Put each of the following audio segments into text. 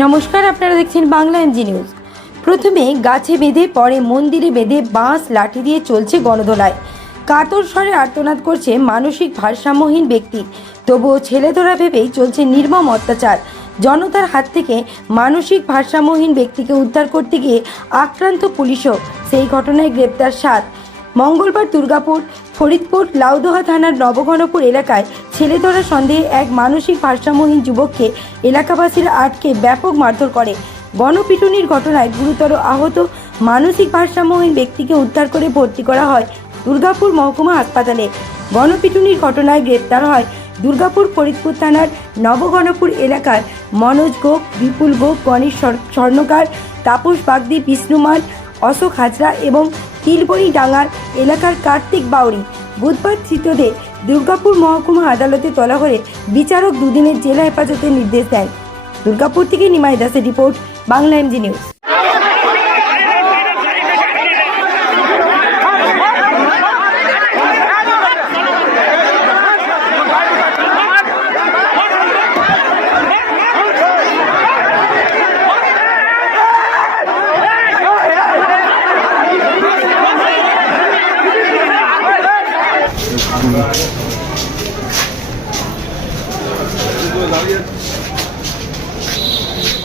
নমস্কার, আপনারা দেখছেন বাংলা এমজি নিউজ। প্রথমে গাছে বেঁধে, পরে মন্দিরে বেঁধে বাঁশ, লাঠি দিয়ে চলছে গণধোলায় কাতর স্বরে আর্তনাদ করছে মানসিক ভারসাম্যহীন ব্যক্তি। তবুও ছেলে ধরা ভেবেই চলছে নির্মম অত্যাচার। জনতার হাত থেকে মানসিক ভারসাম্যহীন ব্যক্তিকে উদ্ধার করতে গিয়ে আক্রান্ত পুলিশও সেই ঘটনায় গ্রেপ্তার সাত। মঙ্গলবার দুর্গাপুর, ফরিদপুর, লাউদোহা থানার নবঘনপুর এলাকায় ছেলে ধরা সন্দেহে এক মানসিক ভারসাম্যহীন যুবককে এলাকাবাসীরা আটকে ব্যাপক মারধর করে। গণপিটুনির ঘটনায় গুরুতর আহত মানসিক ভারসাম্যহীন ব্যক্তিকে উদ্ধার করে ভর্তি করা হয় দুর্গাপুর মহকুমা হাসপাতালে। গণপিটুনির ঘটনায় গ্রেপ্তার হয় দুর্গাপুর, ফরিদপুর থানার নবঘনপুর এলাকার মনোজ গোপ, বিপুল গোপ, গণেশ স্বর্ণকার, তাপস বাগদি, বিষ্ণুমান, অশোক হাজরা এবং তিলবনি ডাঙ্গার এলাকার কার্তিক বাউরি বুধবার ধৃতদের দুর্গাপুর মহকুমা আদালতে তোলা করে বিচারক দুদিনের জেলা হেফাজতের নির্দেশ দেন। দুর্গাপুর থেকে নিমাই দাসের রিপোর্ট, বাংলা এমজি নিউজ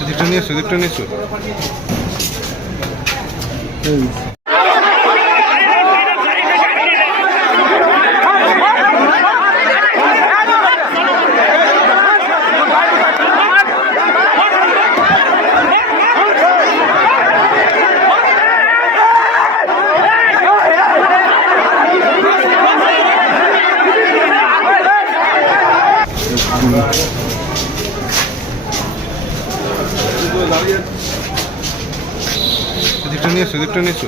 এদিকটা নিয়ে এসো এদিকটা নিয়ে নিয়েছো সুদীপটা নিয়ে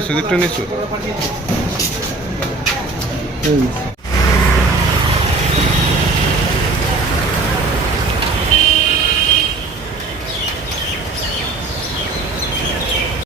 এসো এদিকটা নিয়ে এসো।